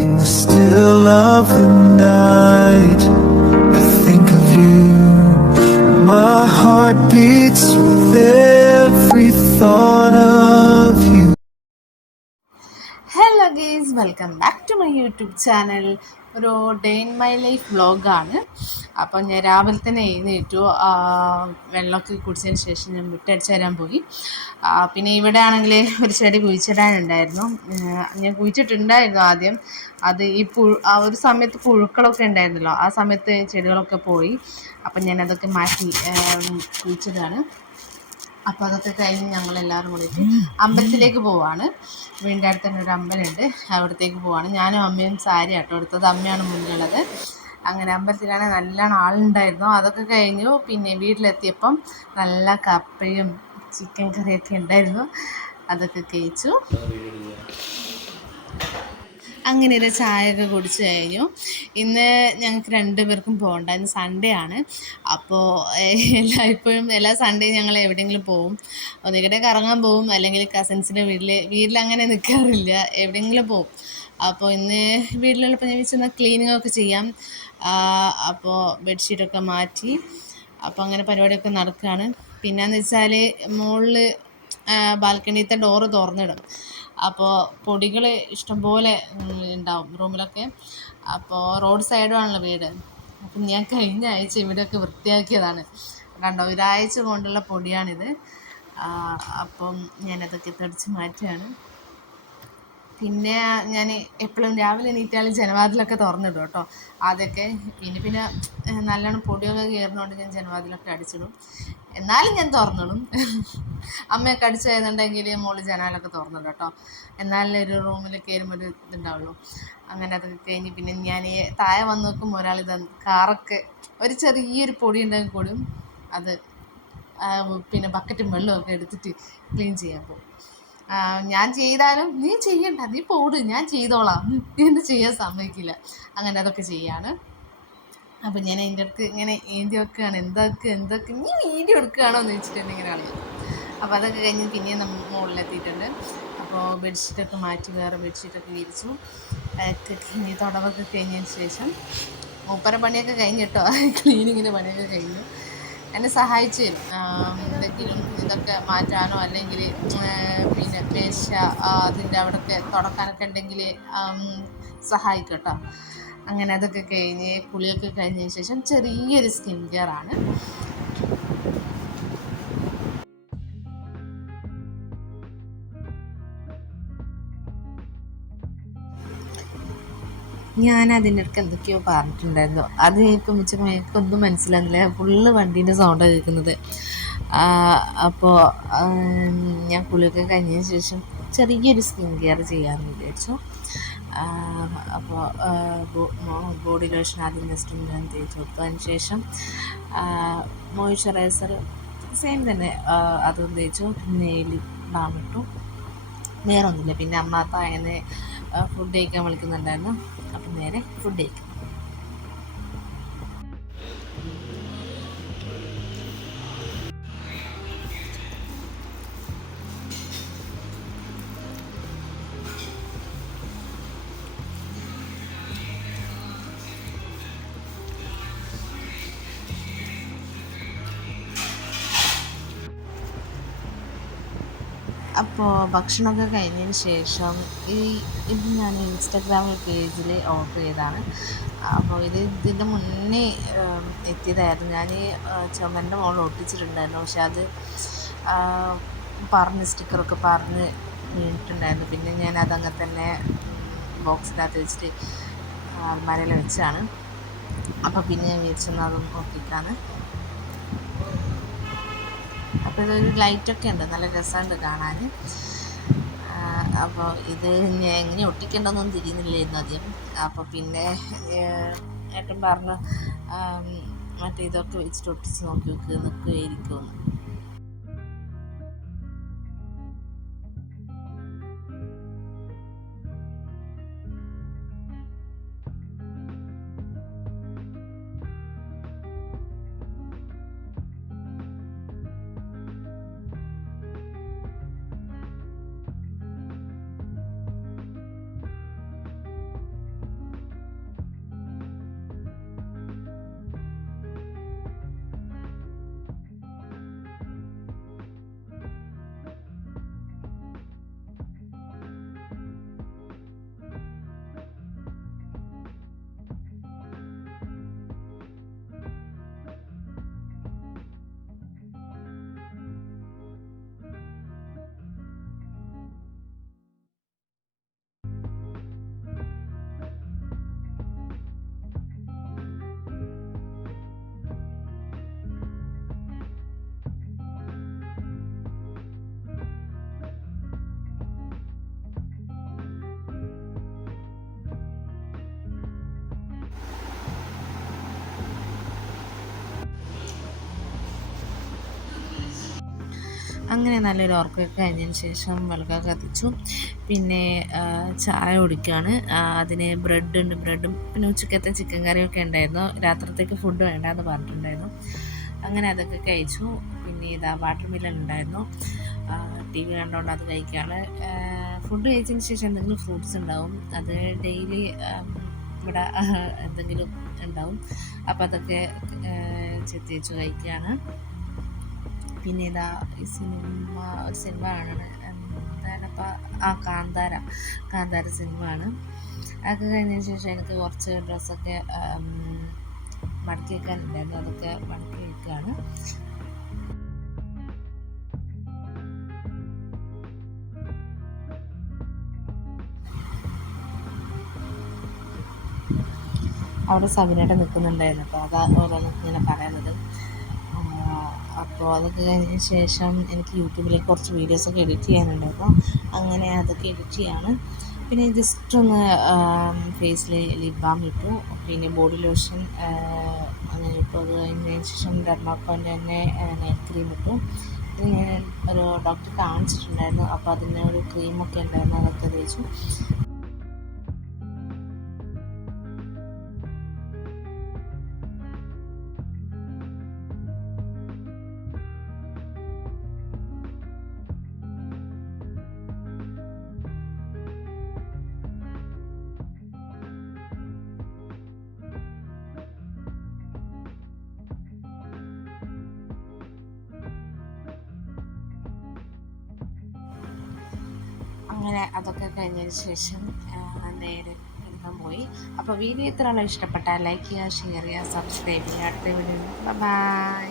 In the still of the night, I think of you. My heart beats with every thought of you. Hello guys, welcome back to my YouTube channel. ഒരു day in my life വ്ളോഗാണ്. അപ്പോൾ ഞാൻ രാവിലെ തന്നെ എഴുന്നേറ്റു. വെള്ളമൊക്കെ കുടിച്ചതിന് ശേഷം ഞാൻ മുറ്റടിച്ച് തരാൻ പോയി. പിന്നെ ഇവിടെ ആണെങ്കിൽ ഒരു ചെടി കുഴിച്ചിടാനുണ്ടായിരുന്നു. ഞാൻ കുഴിച്ചിട്ടുണ്ടായിരുന്നു ആദ്യം. അത് ഈ ആ ഒരു സമയത്ത് പുഴുക്കളൊക്കെ ഉണ്ടായിരുന്നല്ലോ, ആ സമയത്ത് ചെടികളൊക്കെ പോയി. അപ്പം ഞാനതൊക്കെ മാറ്റി കുഴിച്ചിടാണ്. അപ്പോൾ അതൊക്കെ കഴിഞ്ഞ് ഞങ്ങളെല്ലാവരും കൂടിയിട്ട് അമ്പലത്തിലേക്ക് പോവാണ്. വീടിൻ്റെ അടുത്ത് തന്നെ ഒരു അമ്പലമുണ്ട്, അവിടത്തേക്ക് പോവാണ്. ഞാനും അമ്മയും സാരി ആട്ടോ എടുത്തത്, അമ്മയാണ് മുന്നിലുള്ളത്. അങ്ങനെ അമ്പലത്തിലാണ് നല്ലോണം ആളുണ്ടായിരുന്നു. അതൊക്കെ കഴിഞ്ഞു. പിന്നെ വീട്ടിലെത്തിയപ്പം നല്ല കപ്പയും ചിക്കൻ കറിയൊക്കെ ഉണ്ടായിരുന്നു. അതൊക്കെ കഴിച്ചു. അങ്ങനെ ഒരു ചായയൊക്കെ കുടിച്ച് കഴിഞ്ഞു. ഇന്ന് ഞങ്ങൾക്ക് 2 പേർക്കും പോകണ്ട, ഇന്ന് സൺഡേ ആണ്. അപ്പോൾ എല്ലായ്പ്പോഴും എല്ലാ സൺഡേയും ഞങ്ങൾ എവിടെയെങ്കിലും പോവും. ഒന്നുകിൽ കറങ്ങാൻ പോവും, അല്ലെങ്കിൽ കസിൻസിൻ്റെ വീട്ടിലങ്ങനെ നിൽക്കാറില്ല, എവിടെയെങ്കിലും പോവും. അപ്പോൾ ഇന്ന് വീട്ടിലുള്ളപ്പോൾ ഞാൻ വെച്ചാൽ ക്ലീനിങ്ങൊക്കെ ചെയ്യാം. അപ്പോൾ ബെഡ്ഷീറ്റൊക്കെ മാറ്റി. അപ്പോൾ അങ്ങനെ പരിപാടിയൊക്കെ നടക്കുകയാണ്. പിന്നെയെന്ന് വെച്ചാൽ മുകളിൽ ബാൽക്കണിയിലത്തെ ഡോറ് തുറന്നിടും. അപ്പോൾ പൊടികൾ ഇഷ്ടംപോലെ ഉണ്ടാവും റൂമിലൊക്കെ. അപ്പോൾ റോഡ് സൈഡുമാണല്ലോ വീട്. അപ്പം ഞാൻ കഴിഞ്ഞ ആഴ്ച ഇവിടെയൊക്കെ വൃത്തിയാക്കിയതാണ്. കണ്ടോ, ഒരാഴ്ച കൊണ്ടുള്ള പൊടിയാണിത്. അപ്പം ഞാനതൊക്കെ തുടച്ച് മാറ്റുകയാണ്. പിന്നെ ഞാൻ എപ്പോഴും രാവിലെ എണീറ്റാലും ജനവാതിലൊക്കെ തുറന്നിടും കേട്ടോ ആദ്യമൊക്കെ. പിന്നെ നല്ലോണം പൊടിയൊക്കെ കയറുന്നതുകൊണ്ട് ഞാൻ ജനവാതിലൊക്കെ അടിച്ചിടും. എന്നാലും ഞാൻ തുറന്നിടും. അമ്മയൊക്കെ അടിച്ചു വരുന്നുണ്ടെങ്കിൽ മോള് ജനാലൊക്കെ തുറന്നിടും കേട്ടോ, എന്നാലേ ഒരു റൂമിൽ കയറുമ്പോൾ ഒരു ഇതുണ്ടാവുള്ളൂ. അങ്ങനെ അതൊക്കെ കഴിഞ്ഞ് പിന്നെ ഞാൻ താഴെ വന്ന് നോക്കുമ്പോൾ ഒരാളിത് കാറൊക്കെ ഒരു ചെറിയൊരു പൊടി ഉണ്ടെങ്കിൽ കൂടിയും അത് പിന്നെ ബക്കറ്റും വെള്ളമൊക്കെ എടുത്തിട്ട് ക്ലീൻ ചെയ്യാൻ പോകും. ഞാൻ ചെയ്താലും നീ ചെയ്യണ്ട, നീ പോട്, ഞാൻ ചെയ്തോളാം, എന്നെ ചെയ്യാൻ സമ്മതിക്കില്ല. അങ്ങനെ അതൊക്കെ ചെയ്യാണ്. അപ്പം ഞാൻ അതിൻ്റെ അടുത്ത് ഇങ്ങനെ ഏന്തി വെക്കുകയാണ്, എന്തൊക്കെ നീ വീഡിയോ എടുക്കുകയാണോ എന്ന് ചോദിച്ചിട്ടുണ്ട് ഇങ്ങനെ കളയും. അപ്പോൾ അതൊക്കെ കഴിഞ്ഞ് പിന്നെ നമ്മൾ മുകളിലെത്തിയിട്ടുണ്ട്. അപ്പോൾ ബെഡ്ഷീറ്റൊക്കെ മാറ്റി വേറെ ബെഡ്ഷീറ്റൊക്കെ വിരിച്ചു. ഒക്കെ കഴിഞ്ഞ് തുടവൊക്കെ കഴിഞ്ഞതിന് ശേഷം മൂപ്പര പണിയൊക്കെ കഴിഞ്ഞ് കേട്ടോ, ക്ലീനിങ്ങിൻ്റെ പണിയൊക്കെ കഴിഞ്ഞു. എന്നെ സഹായിച്ചു തരും. എന്തെങ്കിലും ഇതൊക്കെ മാറ്റാനോ അല്ലെങ്കിൽ പിന്നെ മേശ അതിൻ്റെ അവിടെയൊക്കെ തുടക്കാനൊക്കെ ഉണ്ടെങ്കിൽ സഹായിക്കും കേട്ടോ. അങ്ങനെ അതൊക്കെ കഴിഞ്ഞ് കുളിയൊക്കെ കഴിഞ്ഞതിന് ശേഷം ചെറിയൊരു സ്കിൻ കെയർ ആണ്. ഞാൻ അതിനിടയ്ക്ക് എന്തൊക്കെയോ പറഞ്ഞിട്ടുണ്ടായിരുന്നു. അത് കേൾക്കുമ്പോൾ വെച്ചാൽ എനിക്കൊന്നും മനസ്സിലാകുന്നില്ല, ഫുള്ള് വണ്ടീൻ്റെ സൗണ്ടാണ് കേൾക്കുന്നത്. അപ്പോൾ ഞാൻ കുളിയൊക്കെ കഴിഞ്ഞതിന് ശേഷം ചെറിയൊരു സ്കിൻ കെയർ ചെയ്യാമെന്ന് വിചാരിച്ചു. അപ്പോൾ ബോഡി ലോഷൻ ആദ്യം ജസ്റ്റ് ഞാൻ തേച്ച് കൊടുത്തു. അതിന് ശേഷം മോയ്സ്ചറൈസർ സെയിം തന്നെ അതും തേച്ചു. നെയിൽ ബാം ഇട്ടു. വേറെ ഒന്നുമില്ല. പിന്നെ അമ്മ താഴേന്ന് ഫുഡ് കഴിക്കാൻ വിളിക്കുന്നുണ്ടായിരുന്നു. അപ്പം നേരെ ഫുഡ് കഴിക്കും. അപ്പോൾ ഭക്ഷണമൊക്കെ കഴിഞ്ഞതിന് ശേഷം ഇത് ഞാൻ ഇൻസ്റ്റാഗ്രാമിൽ പേജിൽ ഓർഡർ ചെയ്തതാണ്. അപ്പോൾ ഇതിൻ്റെ മുന്നേ എത്തിയതായിരുന്നു. ഞാൻ ചുമരിൻ്റെ മുകളിൽ ഒട്ടിച്ചിട്ടുണ്ടായിരുന്നു, പക്ഷെ അത് സ്റ്റിക്കറൊക്കെ പറഞ്ഞ് വീണിട്ടുണ്ടായിരുന്നു. പിന്നെ ഞാൻ അതങ്ങനെ തന്നെ ബോക്സിനകത്ത് വെച്ചിട്ട് അലമാരയിൽ വെച്ചാണ്. അപ്പോൾ പിന്നെ ഞാൻ വിചാരിച്ചെന്നാൽ അതൊന്ന് നോക്കിയിട്ടാണ്. അപ്പോൾ ഇതൊരു ലൈറ്റൊക്കെ ഉണ്ട്, നല്ല രസമുണ്ട് കാണാൻ. അപ്പോൾ ഇത് ഞാൻ എങ്ങനെ ഒട്ടിക്കേണ്ടതെന്നൊന്നും തിരിയുന്നില്ലായിരുന്നു ആദ്യം. അപ്പോൾ പിന്നെ ഏട്ടൻ പറഞ്ഞു മറ്റേ ഇതൊക്കെ വെച്ചിട്ട് ഒട്ടിച്ച് നോക്കി നിൽക്കുകയായിരിക്കുമെന്ന്. അങ്ങനെ നല്ലൊരു ഉറക്കമൊക്കെ കഴിഞ്ഞതിന് ശേഷം വിളക്കൊക്കെ കത്തിച്ചു. പിന്നെ ചായ കുടിക്കുകയാണ്. അതിന് ബ്രെഡുണ്ട്, ബ്രെഡും പിന്നെ ഉച്ചക്കത്തെ ചിക്കൻ കറിയൊക്കെ ഉണ്ടായിരുന്നു. രാത്രിത്തേക്ക് ഫുഡ് വേണ്ടാന്ന് പറഞ്ഞിട്ടുണ്ടായിരുന്നു. അങ്ങനെ അതൊക്കെ കഴിച്ചു. പിന്നെ ഇതാ വാട്ടർ മില്ലൻ ഉണ്ടായിരുന്നു, TV കണ്ടുകൊണ്ട് അത് കഴിക്കുകയാണ്. ഫുഡ് കഴിച്ചതിന് ശേഷം എന്തെങ്കിലും ഫ്രൂട്ട്സ് ഉണ്ടാവും, അത് ഡെയിലി ഇവിടെ എന്തെങ്കിലും ഉണ്ടാവും. അപ്പോൾ അതൊക്കെ ചെത്തി വെച്ച് കഴിക്കുകയാണ്. പിന്നെ ഇതാ ഈ ഒരു സിനിമ കാണാണ്, എന്താണിപ്പോൾ കാന്താര സിനിമ ആണ്. അതൊക്കെ കഴിഞ്ഞതിന് ശേഷം എനിക്ക് കുറച്ച് ഡ്രസ്സൊക്കെ മടക്കി വയ്ക്കാനുണ്ടായിരുന്നു, അതൊക്കെ മടക്കി വയ്ക്കുകയാണ്. അവിടെ സബിനേട്ടൻ നിൽക്കുന്നുണ്ടായിരുന്നു, അപ്പോൾ അതാ ഓരോന്നൊക്കെ ഇങ്ങനെ പറയുന്നത്. അപ്പോൾ അതൊക്കെ കഴിഞ്ഞ ശേഷം എനിക്ക് യൂട്യൂബിലേക്ക് കുറച്ച് വീഡിയോസൊക്കെ എഡിറ്റ് ചെയ്യാനുണ്ടായിരുന്നു, അങ്ങനെ അതൊക്കെ എഡിറ്റ് ചെയ്യാണ്. പിന്നെ ജസ്റ്റ് ഒന്ന് ഫേസിൽ ലിപ് ബാം ഇട്ടു, പിന്നെ ബോഡി ലോഷൻ അങ്ങനെ ഇട്ടു. അത് കഴിഞ്ഞതിന് ശേഷം ഡെർമാക്കോൻ്റെ തന്നെ നൈറ്റ് ക്രീം ഇട്ടു. പിന്നെ ഞാൻ ഒരു ഡോക്ടറെ കാണിച്ചിട്ടുണ്ടായിരുന്നു, അപ്പോൾ അതിന് ഒരു ക്രീമൊക്കെ ഉണ്ടായിരുന്നു, അതൊക്കെ തേച്ചു. അങ്ങനെ അതൊക്കെ കഴിഞ്ഞതിന് ശേഷം നേരെ എടുക്കാൻ പോയി. അപ്പോൾ വീഡിയോ ഇത്രയുള്ള ഇഷ്ടപ്പെട്ടാൽ ലൈക്ക് ചെയ്യുക, ഷെയർ ചെയ്യുക, സബ്സ്ക്രൈബ് ചെയ്യുക. അടുത്ത വീഡിയോ ബൈ.